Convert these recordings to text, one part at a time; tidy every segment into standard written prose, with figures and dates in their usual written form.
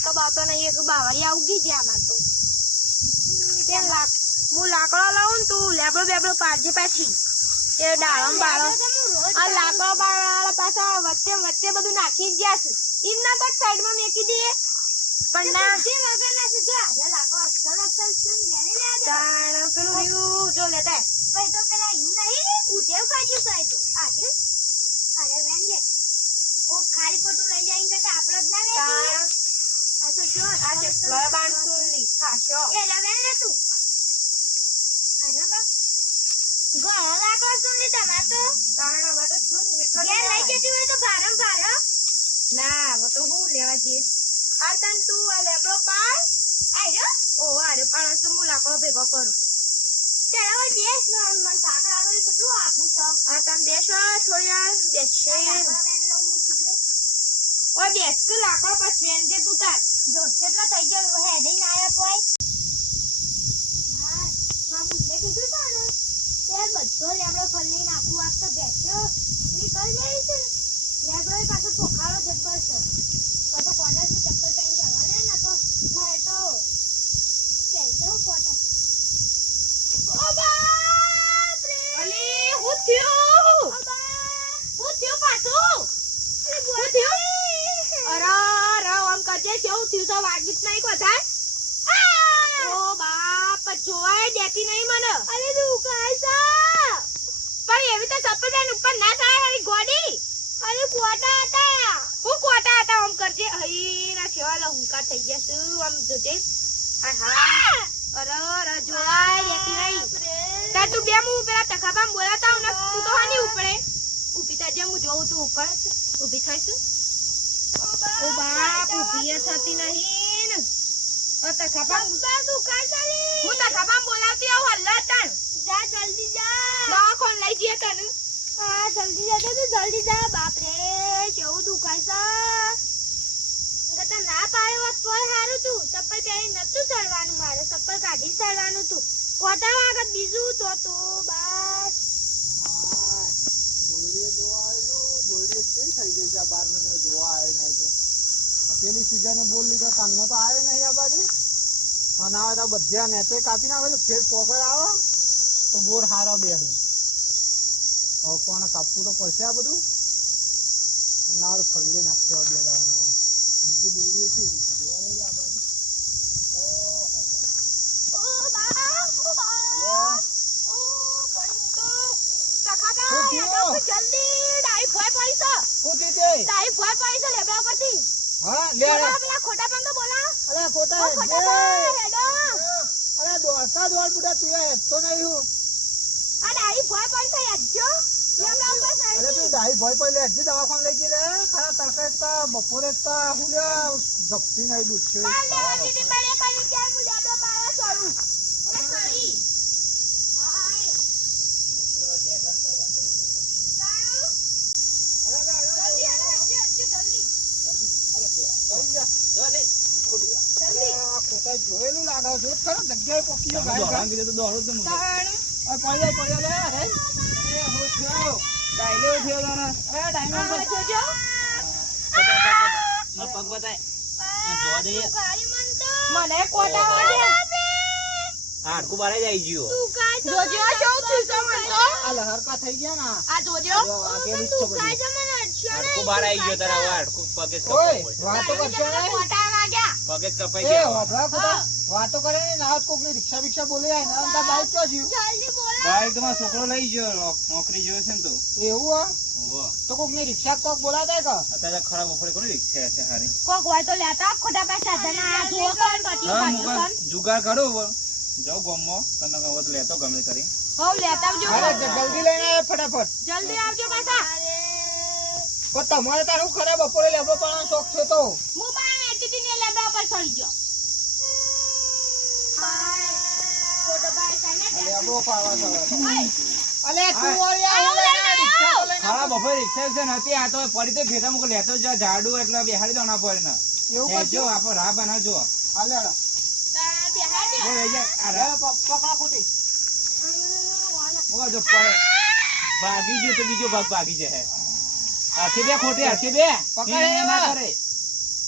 આવતો બાતો નહીં એક બાવળિયા ઉગી ગયા માર તો હું લાકડો લાવું ને તું લેબડો બેબડો પાડજે પાછી એ ડાળમ બાળો આ લાકડો બાળા પાછા વચ્ચે વચ્ચે બધું નાખી જ ગયા છે ઇમના તક સાઈડમાં મેકી દઈએ પણ ના વગર ના છે જો લાકડો અસલ જેને લે તાણ પેલું રહ્યું જો લેતા ભાઈ તો પેલા ઈ નહીં ઉઠેવ કાઢ્યું સાઈ તો આજે અરે વેન લે ઓ ખાલી ખોટું લઈ જાય કે આપણો જ ના લે આ તો જો આ જે બાણ સુલી ખાશો એ વેન લે તું અરે બા ગોળો લાકડો સુલી તમાર તો તાણ માં તો શું એટલો કે લઈ જતી હોય તો ભારમ ભાર ના વો તો હું લેવા જઈએ આ તન તું આ લેબડો પાડ આજો ઓ અરે પણ તો હું લાકડો ભેગો કરું ચાલો દેશ મન સાક લાકડો કેટલું આપું તો આ તમ દેશો થોડી વાર દેશે ઓ દેશ કે લાકડો પર સ્વેન કે તું તાર જો કેટલા થઈ ગયો હેડી ના આયા પોય હા મામુ લે કીધું તો ને તે બધો લેબડો ફલ્લી નાખું આ તો બેઠો એ કરી જાય છે લેબડો પાછો પોખાળો જબ્બર છે તો કોડા સે ચપ્પલ પહેરી જવા લે ના તો ના તો પહેરી દઉં કોટા ઓ બાપ રે અલી હું થયો ઓ બાપ હું થયો પાછું અલી બોલ થયો અરે આમ કજે કેવું થયું તો વાગી જ નહીં કોથા ઓ બાપ જોવાય દેતી નહીં મને અલી તું કાઈ સા પણ એવી તો સપદાન ઉપર ના થાય હરી ગોડી અરે કોટા હતા હું કોટા હતા આમ કરજે હઈ ના કેવા લહુંકા થઈ ગયા શું આમ જોજે હા અરે જોવાય દેતી નહીં તા તું બે મુ પેલા તખાબામ બોલાતા હું ને તું તો હાની ઉપડે ઊભી થાજે હું જોઉં તું ઉપર ઊભી થાય છે ઓ બાપ ઊભી થતી નહીં ને ઓ તખાબામ તું કાઈ ચાલી હું તખાબામ બોલાવતી આવું હલ્લા તન જા જલ્દી જા ના કોણ લઈ જઈએ તને હા જલ્દી જા તો જલ્દી જા બાપ રે કેવું દુખાય છે ગતા ના પાડ્યો હોત તોય હારું તું ચપ્પલ પહેરી નતું ચડવાનું મારે ચપ્પલ કાઢી ચડવાનું તું કોટા વાગત બીજું તો બસ હા બોલડીએ જોવા આવ્યો બોલડીએ કેવી થઈ ગઈ છે 12 મહિના જોવા આવે નહીં તો પેલી સીઝને બોલ લીધો તાનનો તો આવે નહીં આ બાજુ અને આવે તો બધા નેચે કાપી નાખે તો ફેર પોકળ આવે તો બોર હારો બેહું હવે કોને કાપવું તો પડશે આ બધું ના તો ફલ્લી નાખશે બે દાવા બીજું બોલીએ છે જોવા નહીં આ બાજુ જલ્દી ડાઈ ફોય પૈસા કોટી દે ડાઈ ફોય પૈસા લેબડા પરથી હા લે પેલા ખોટા પણ તો બોલા અરે ખોટા હેડો અરે દોડતા દોડ બુડા તું તો નહીં હું આ ડાઈ ફોય પૈસા યાજો લેબડા ઉપર સાઈડ અરે તું ડાઈ ભોય પડલે હજી દવાખાને લઈ ગઈ રે ખરા તરકતા બપોરે તા હું લે જપ્તી નહીં દૂધ છે પાલ લેવા દીધી પડે કરી કે હું લેબડો પાળા છોડું એ કરી જોયેલું લાગે છે ખરો જગ્યાએ પોકી ગયો ભાઈ તો દોડો તો પડ્યા પડ્યા લે અરે એ હું થયો ડાયલો થયો તને અરે ડાયમંડ જોજો પગ બતાય જોવા દે ગાડી મન તો મને કોટા વાગે હાડકું બારે જ આવી ગયો તું કાઈ જોજો શું થયું મન તો આ લહરકા થઈ ગયા ના આ જોજો તું કાઈ જમને હાડકું બારે આવી ગયો તારા હાડકું પગે જ ઓય કપાઈ વાતો કરશે ને કોટા વાગ્યા પગે જ કપાઈ એ ગયો વાપરા ખોટા વાતો કરે ને નાત કોક ની રિક્ષા બિક્ષા બોલે આ ના બાઈક તો જીવ જલ્દી બોલો બાઈક તમારો છોકરો લઈ ગયો નોકરી જોવે છે ને તો એવું હા ઓહો તો કોક ની રિક્ષા કોક બોલાવે કે અત્યારે ખરાબ ઓફરે કોની રિક્ષા છે હારી કોક હોય તો લેતા ખોટા પૈસા ધના જો કોણ પટ્યો હા પાછું મુકા જુગાર કરો જાઓ ગમો કનો ગમો તો લેતો ગમે કરી હો લેતા આવજો અરે જલ્દી લઈને આવ ફટાફટ જલ્દી આવજો પાછા પણ તમારે તાર હું ખરાબ બપોરે લેવો પણ શોખ છે તો હું પણ એટીટી ને લેબડા પર ચડી ગયો ખોટો પૈસા ને લેવો પાવા ચાલે ઓય અલે તું ઓરિયા હું લઈને રિક્ષા તો લઈને હા બપોરે રિક્ષા છે નથી આ તો પડી તો ખેતર મુકો લેતો જ ઝાડુ એટલે બેહાડી દો ના પડે ને એવું જો કરજો આપો રાહ બનાવજો હાલે હાલે તારા બેહાડે ઓ લઈ જા આ લે રાહ પકડા ખોટી ઓ જો પડે ભાગી ગયો તો બીજો ભાગ ભાગી જાય હાથે બે ખોટે હાથે બે પકડે ના કરે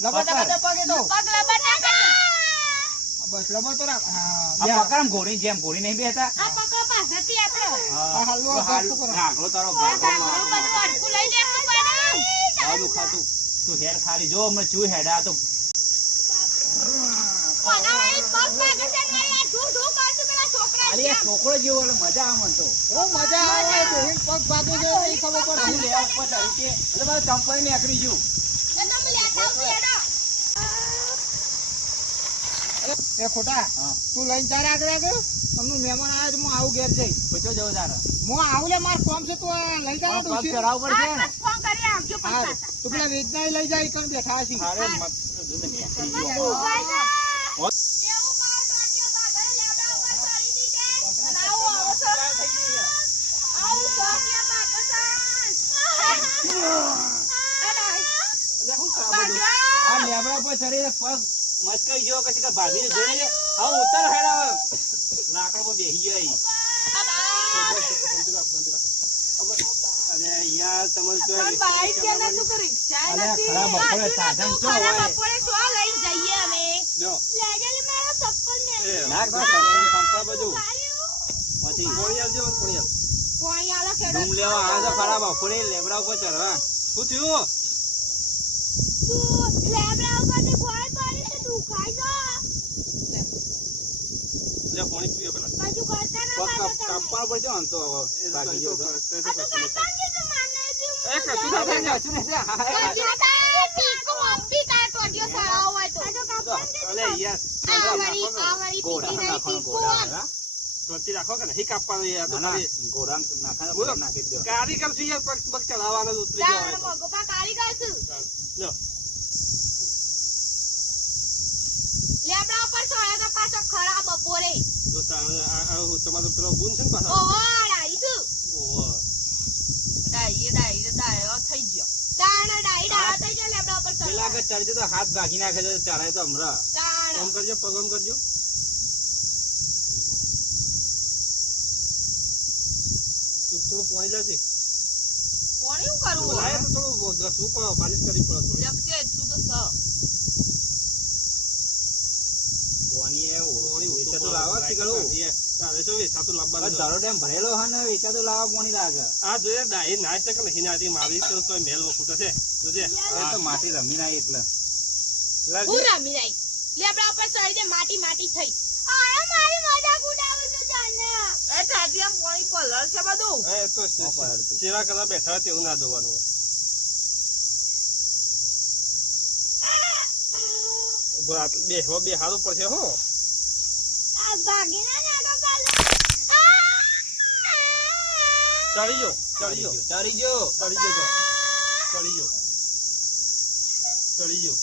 લબડા કાઢે પગે તો પગ લબડા કર. બસ લબર તો રાખ હા આ પકડ ઘોડી જેમ ઘોડી નહીં બેસતા આ પકડ પાછળથી આપણે. આ હાલો હાલો તારો આ ઘાઘરો બધું હરખું લઈ લેવું પડે. ખાતું તું હેર ખાલી જો અમે ચૂ હેડા તો કોના વાળી પગ પાછળ છે ને યાર, ધૂ ધૂ કરતું પેલા છોકરા અરે આ છોકરો જેવો એટલે મજા આવે મને તો ઓ મજા આવે બેહીન પગ ભાગે છે એ ખબર હું પડતી લેવા ઉપર ચડી કે એટલે મારે ચંપલ નીકળી ગયું એ તમે લેતા આવજો હેડો. એ ખોટા હા તું લઈને ચાર આગળ આગળ તમને મહેમાન આવ્યા છે હું આવું ઘેર જઈ પછી જવું તારે હું આવું લે માર કોમ છે તું આ લઈ જા પગ ડોશી ચડાવવું પડશે આ બસ ફોન કરી આવજો હા પાછા. તું પેલા વેચનાય લઈ જાય કણ બેઠા હશી અરે મત નીકળી ગયો એવું ભાઈ છે. હોત. એવું કહો તો આટલો ભાગર લેવડા ઉપર ચડી દીધે. અને આવું આવો છો. આવું ચોકિયા ભાગર છે. આ લેબડા પર ચડી પગ મચકાઈ ગયો કશી કા ભાગી જોઈ લે હવે ઉતર હેડા લાકડા પર બેસી ગયો અહીં. અરે યાર તમે તો પણ બાઈક કે ના તું રિક્ષા અરે નથી. ખરા બપોરે સાધન તું તો ખરા હોય. બપોરે તો લઈ જઈએ અમે. જો લેજે લે મારો ચપ્પલ ને. નાખ દો કંપા બધું પાડ્યું. પછી પાણી આલો ખેડો. રૂમ લેવા આ તો ખરા બપોરે લેબડા ઉપર ચડવા શું થયું તું લેબડા ઉપરથી ગોળ પાડી તે દુખાય છે. લે પાણી પીવે પેલા કશું કરતા ના પગ પાડો તમે. કાપવાનો પડશે આમ તો હવે ભાગી ગયો તો. આ તો કાકા કે તું માને છે. કશું ના થાય, કશું ના થાય. કશું થાય. ટીકો અપી તાર ટોટિયો સળાવો હોય તો. આ તો કાકા કે તું અલે યાર આ વાળી ઘોડા પીટી નહીં નાખવાનો ટીકો. ઘોડા હા? ચોથી રાખો કે નહીં કાપવાનું યાર તો ના, ના, ખાલી ઘોડા નાખવાનો બોલો. ઘોડા નાખી દો કારીગર છું યાર પગ પગ ચલાવવાનો જ ઉતરી તાર જવાય તો. મગપા કારીગર છું. લ્યો. લેબડા ઉપર છોડ્યો તો પાછો ખરા બપોરે. તો તમારો પેલો બૂન છે ને પાછો ઓહો ડાઈ છું. ઓહો. તાણ ડાઈ ડાયો થઈ ગયો લેબડા ઉપર પેલા ચડવા. કે ચડજો તો હાથ ભાગી નાખે છે ચડાય તો હમણાં તાણ. આમ કરજો પગ આમ કરજો થોડું પાણી લાવજે કોણ એવું કરવું લાય તો થોડું ઘસવું પડે પાલિશ કરવી પડે થોડી લખશે એટલું તો સ. પાણી એવું પાણી ઊંચું વેચાતું પડે. લાવવા શી કરું? યાર, તારે શું વેચાતું લાવવાનું બસ છે? ધરો ડેમ ભરેલો હે ને વેચાતું લાવવા પાણી લાગે આ જોઈએ ડાહી ના છે કે નહીં નાતી મારી તો કોઈ મેલ ફૂટે છે જોજે એ તો માટી રમી ના એટલે લાવજે. હું રમી રહી. લેબડા ઉપર ચડી દે માટી માટી થઈ. આયા મારી મજાક ઉડાવે છે જાને. એ તાતી આમ પાણી પલળ છે બધું. એ તો સેવા કરવા બેઠા હોય તેવું ના જોવાનું હોય બે હારું પડશે હો આ ભાગીના નાડો પાલે. ચડી જો ચડી જો ચડી જો ચડી જો તો. ચડી જો ચડી જો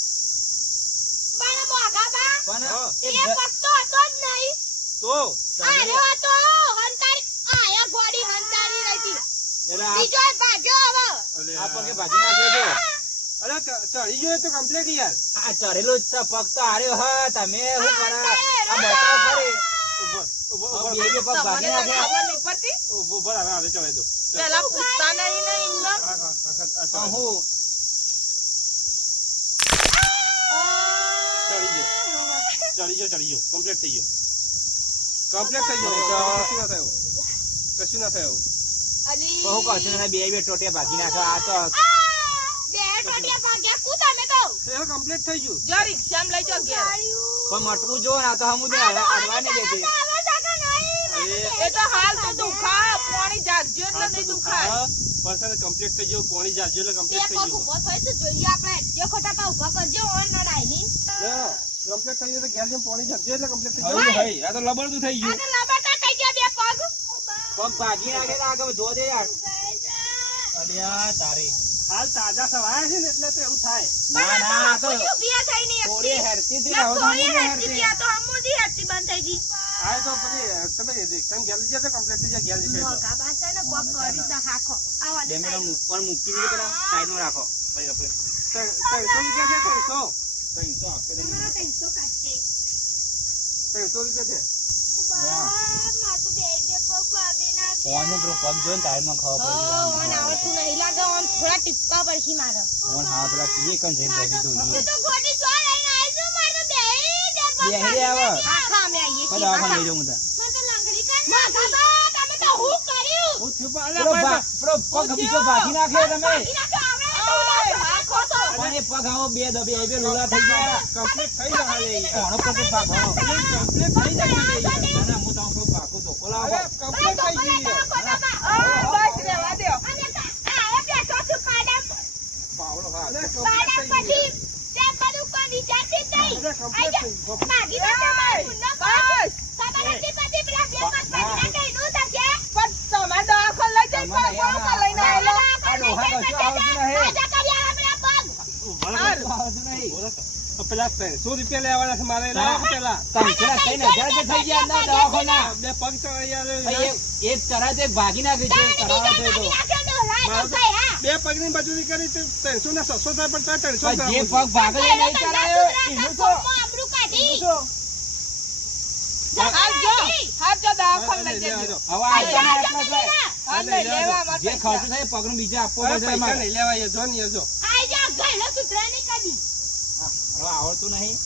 પણ મોગા બા પણ હા. એક એ પત્તો હતો જ નહીં. તો આરે હતો હંતારી આયા ગોડી હંતારી રહી. એટલે આ બીજો ભાગ્યો હવે. અલે આ પગે ભાગી નાખ્યો છે અરે ચડી ગયો તો કમ્પ્લીટ યાર આ ચડેલો જ છે પગ તો હાર્યો હા તમે શું કરો આ આ બતાવ ખરી ઉભો ઉભો હવે ઉભો બે પગ ભાગી નાખ્યા ઉભો ભલા ના હાલે ચડાઈ દો પેલા પૂછતા નહીં ને ઇન્દો. પણ હું ચડી ગયો કમ્પ્લીટ થઈ ગયો કમ્પ્લીટ થઈ ગયો કશું ના થયું અલી બહુ કશું ને બે ટોટિયા ભાગી નાખ્યા આ તો બે ટોટિયા ભાગ્યા કુ તમે તો. એ કમ્પ્લીટ થઈ ગયું જો રિક્ષામાં લઈ જાઓ ઘેર. પણ મટવું જો ને આ તો હમું અડવા નહીં દેતી અરે એ તો હાલ તો દુખા પાણી જાજ્યો એટલે નહીં દુખાય. પર્સન કમ્પ્લીટ થઈ ગયું પાણી જાજ્યું એટલે બે કમ્પ્લીટ થઈ પગ ગયું ઊભો થાય છે જોઈએ આપણે જે ખોટા પા ઊભા કરજો ઓન નડાઈ ની. કમ્પ્લીટ થઈ ગયું તો ઘેર જેમ પાણી જાજ્યું એટલે કમ્પ્લીટ થઈ હઈ હઈ આ તો લબડતું થઈ આ તો લબાટા થઈ ગયા બે પગ. પગ ભાગી નાખેલા આગળ જો દે યાર અલ્યા તારી હાલ તાજા સવાયા છે ને એટલે તો એવું થાય ના ના આ તો પૂછ્યું ગયા થઈ નહીં થોડી એકથી. હેરતી હતી ના, હવે તો થોડી હમું નહીં હેરતી હેરતી. હતી, આ તો હમુંથી હેરતી બંધ થઈ ગઈ. આ તો પછી તમે એકદમ ઘેર લઈ જતો કમ્પ્લીટ થઈ જાય ઘેર લઈ જતો મોગા પાસે ને પગ કરી તો હાખો. આવા બે ને મિનિટ ઉપર મૂકી દીધું પેલા સાઈડમાં રાખો પછી આપણે 300 રૂપિયા છે 300 કઈ તો આપી દઈએ. મારા 300 કાઢતે. 300 રૂપિયા છે બા, મારું બે પગ ભાગી નાખે. ઓને પેલો પગ જોઈને ટાયરમાં ખબર પડી ઓન આવડતું નહીં લાગે, ઓન થોડા ટીપકા પડશે મારે. ઓન હા પેલા કીએ કન જઈને પછી તું જોઈએ તો ખોટી છો લઈને આવી છું, મારે તો બેહી દે પગ બેહી રે આવે. આખા અમે આવીએ છીએ. દવાખાને લઈ જાઉં હું મને તો લંગડી કર નાખા. તમે તો હું કર્યું? હું થયું પણ પેલો અલ્યા પેલો પગ બીજો ભાગી નાખ્યો તમે બાકી નાખો, આવડે તો ઉડાડો. હા, ખોટો. પણ એ પગ આવો બે દબે એ બે લોલા થઈ ગયા કમ્પ્લીટ થઈ જવા લે યાર. કોનો પગ ભાગવાનો કમ્પ્લીટ થઈ જવા લે યાર. ના ના હું તો પગ ભાગો તો કોલા અરે કમ્પ્લીટ થઈ ગઈ યાર. બસ રહેવા દો. અને આ બેઠો છું પાડા પાવડો હા. અરે પાડા કમ્પ્લીટ થઈ પછી તે બધું કોઈ વિચારતી જ નહીં. અરે કમ્પ્લીટ થઈ ગઈ. ભાગી નાખો મારું ગુનો બસ. તમારા થી પછી પેલા બે પગ ભાગી નાખે એનું થશે. પણ તમારે દવાખાને લઈ જઈ પગ કોણ લઈને આવેલો? આ ડોહા કશું આવડતું નહીં. રાજા કરી આપણા પગ. આવડતું નહીં. તો પેલા 300 રૂપિયા લેવાના છે મારે લાવો પેલા. ત્રણસો 3,000 જે થઈ ગયા અંદર દવાખાના. બે પગ ચડાઈ યાર. એક ચરા તે ભાગી નાખ્યું છે ચરાવા તો ભાગી નાખ્યો તો લાય તો ભાઈ હા. બે પગની મજૂરી કરી તો 300 ને 600 થાય પણ તારે 300 પણ જે થાય. પગ ભાગે છે નહીં ચરાયો એનું તો આબરૂ કાઢી. એનું તો હાજો દવાખાને લઈ જજો. હવે આ જણા એટલા જ હોય. હા, લઈ લેવા. જે ખર્ચ થાય એ પગનો બીજા આપવો અરે પડશે પૈસા અમારે. નહીં લેવા યાર. જો ને યાર જો. આઈ જા ઘણો સુધરાની કાઢી. હવે આવડતું નહીં.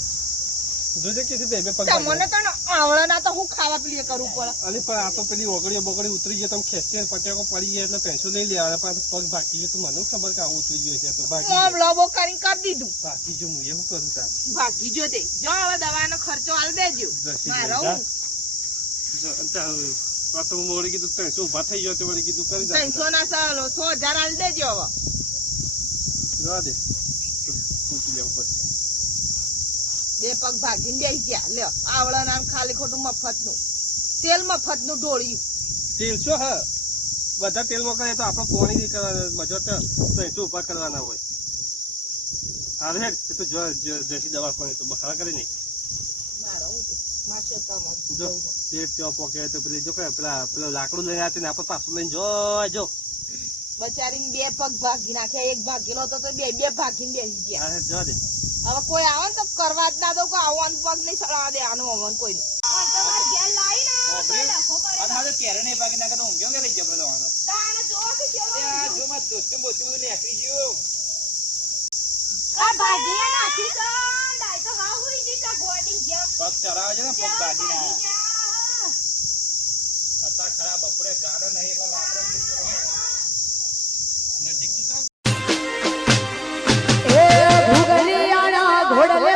જોજે કે છે બે બે પગ તમને તો આવડે ના તો હું ખાવા પીએ કરવું પડે. અલી પણ આ તો પેલી ઓગળીઓ બગડી ઉતરી ગયો તમે ખેંચી ને પટેકો પડી ગયા એટલે પેન્સિલ લઈ લેવા પણ પગ ભાગી ગયો તો મને ખબર કે આવું ઉતરી ગયો છે તો ભાગી હું ગયો. લોબો કરીને કરી દીધું. બાકી જો હું એવું કરું તાર ભાગી જો તે જો હવે દવાનો ખર્ચો આલ દેજો. મારો આ તો મોડી કીધું 300 ઉભા થઈ ગયો તો વળી કીધું કરી દે 300 ના 100,000 આલ દેજો હવે. જવા દે પૂછી લેવું પડે. બે પગ ભાગીને બેસી ગયા લ્યો આવડે ના ખાલી ખોટું મફત નું તેલ મફત નું ઢોળ્યું. તેલ શું હ બધા તેલમાં કરે તો આપણે પોણી નહીં કરવાના મજો તો 300 ઉભા કરવાના હોય. અરે એ તો જસી દવા કોની તો બખાડા કરી નહીં મારો હું કે માસે તમાર જો તે ત્યાં પોકે તો પેલી જો કે પેલા લાકડું લઈને આવતી ને આપણે પાછું લઈને જો બચારીને બે પગ ભાગી નાખ્યા એક ભાગેલો તો બે બે ભાગીને બેસી ગયા. અરે જવા દે હવે કોઈ આવે ને તો કરવા જ ના દો કે આવવાનું પગ નહીં સળવા દે આનું આવવાનું કોઈ નહીં. તમાર ઘેર લાઈ ને તો ડખો કરે. આ હાથે કેરે નહીં ભાગી નાખે તો ઊંઘ્યો કે લઈ જબરો દવાનો. તાણે જો કે કેવો જો માં દોસ્તે બોતી બધું નીકળી ગયું. આ ભાગી નાખી તો ડાય તો હા હુઈ જી તા ગોડી જેમ. પગ ચરાવે છે ને પગ ભાગી ના ભાગી જા. અત્યારે ખરા બપોરે ગાડો નહીં એટલે લાકડો નજીક એ ભૂગલિયાના ઘોડલે